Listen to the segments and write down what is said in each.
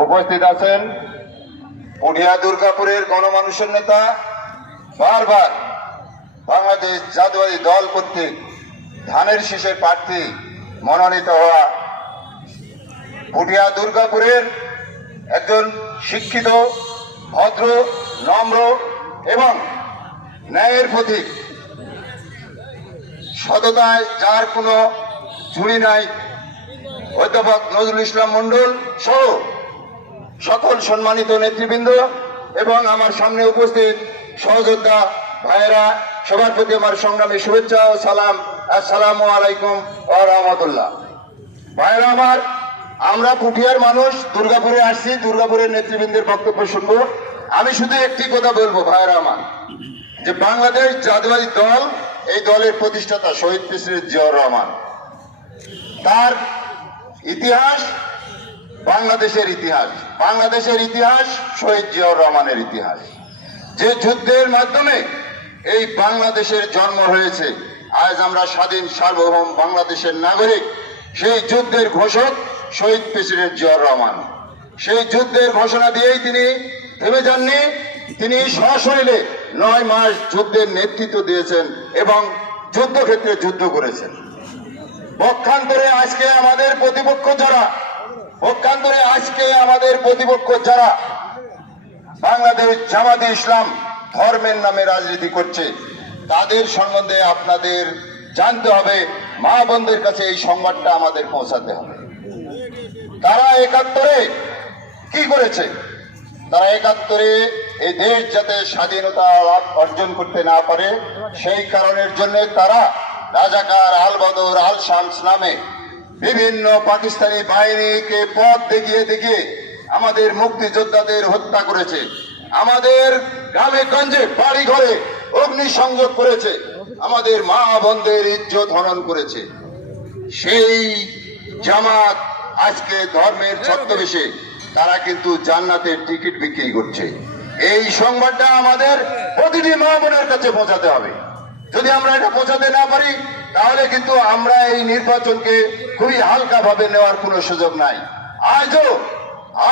উপস্থিত আছেন পুঠিয়া দুর্গাপুরের গণমানুষের নেতা, বারবার বাংলাদেশ জাতীয়তাবাদী দল কর্তৃক ধানের শীষের প্রার্থী মনোনীত হওয়া পুঠিয়া দুর্গাপুরের একজন শিক্ষিত, ভদ্র, নম্র এবং ন্যায়ের প্রতীক, সততায় যার কোনো ঝুড়ি নাই, অধ্যাপক নজরুল ইসলাম মন্ডল সহ সকল সম্মানিত নেতৃবৃন্দ এবং আমার সামনে উপস্থিত সহযোদ্ধা ভাইয়েরা, সবার প্রতি আমার সংগ্রামী শুভেচ্ছা ও সালাম। আসসালামু আলাইকুম ওয়া রাহমাতুল্লাহ। ভাইয়েরা আমার, আমরা পুঠিয়ার মানুষ, দুর্গাপুরে আসছি, দুর্গাপুরের নেতৃবৃন্দের বক্তব্য শুনবো। আমি শুধু একটি কথা বলবো ভাইয়েরা আমার, যে বাংলাদেশ জাতীয়তাবাদী দল, এই দলের প্রতিষ্ঠাতা শহীদ প্রেসিডেন্ট জিয়াউর রহমান, তার ইতিহাস বাংলাদেশের ইতিহাস, বাংলাদেশের ইতিহাস শহীদ জিয়াউর রহমানের ইতিহাস। যে যুদ্ধের মাধ্যমে এই বাংলাদেশের জন্ম হয়েছে, আজ আমরা স্বাধীন সার্বভৌম বাংলাদেশের নাগরিক, সেই যুদ্ধের ঘোষক শহীদ প্রেসিডেন্ট জিয়াউর রহমান। সেই যুদ্ধের ঘোষণা দিয়েই তিনি থেমে যাননি, তিনি সশরীরে 9 মাস যুদ্ধের নেতৃত্ব দিয়েছেন এবং যুদ্ধক্ষেত্রে যুদ্ধ করেছেন। পক্ষান্তরে আজকে আমাদের প্রতিপক্ষ যারা বাংলাদেশ জামাতে ইসলাম ধর্মের নামে রাজনীতি করছে, তাদের সম্বন্ধে আপনাদের জানতে হবে, মা বোনদের কাছে এই সংবাদটা আমাদের পৌঁছাতে হবে। তারা 71-এ কি করেছে? তারা 71-এ এই দেশ যাতে স্বাধীনতা অর্জন করতে না পারে, সেই কারণের জন্য তারা রাজাকার, আল বদর, আল শামস নামে বিভিন্ন পাকিস্তানি বাহিনীকে পথ দেখিয়ে আমাদের মুক্তিযোদ্ধাদের হত্যা করেছে, আমাদের গ্রামে গঞ্জে বাড়ি ঘরে অগ্নিসংযোগ করেছে, আমাদের মা বোনদের ইজ্জত হনন করেছে। সেই জামাত আজকে ধর্মের ছদ্মবেশে তারা কিন্তু জান্নাতের টিকিট বিক্রি করছে। এই সংবাদটা আমাদের প্রতিটি মা বোনের কাছে পৌঁছাতে হবে। যদি আমরা এটা পৌঁছাতে না পারি, তাহলে কিন্তু আমরা এই নির্বাচনকে খুবই হালকা ভাবে নেওয়ার কোনো সুযোগ নাই।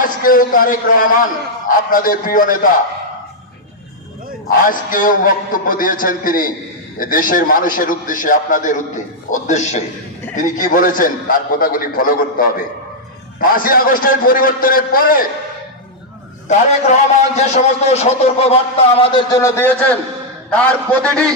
আজকেও তারেক রহমান, আপনাদের প্রিয় নেতা, আজকেও বক্তব্য দিয়েছেন। তিনি দেশের মানুষের উদ্দেশ্যে, আপনাদের উদ্দেশ্যে তিনি কি বলেছেন, তার কথাগুলি ফলো করতে হবে। 5ই আগস্টের পরিবর্তনের পরে তারেক রহমান যে সমস্ত সতর্ক বার্তা আমাদের জন্য দিয়েছেন, তার প্রতিটি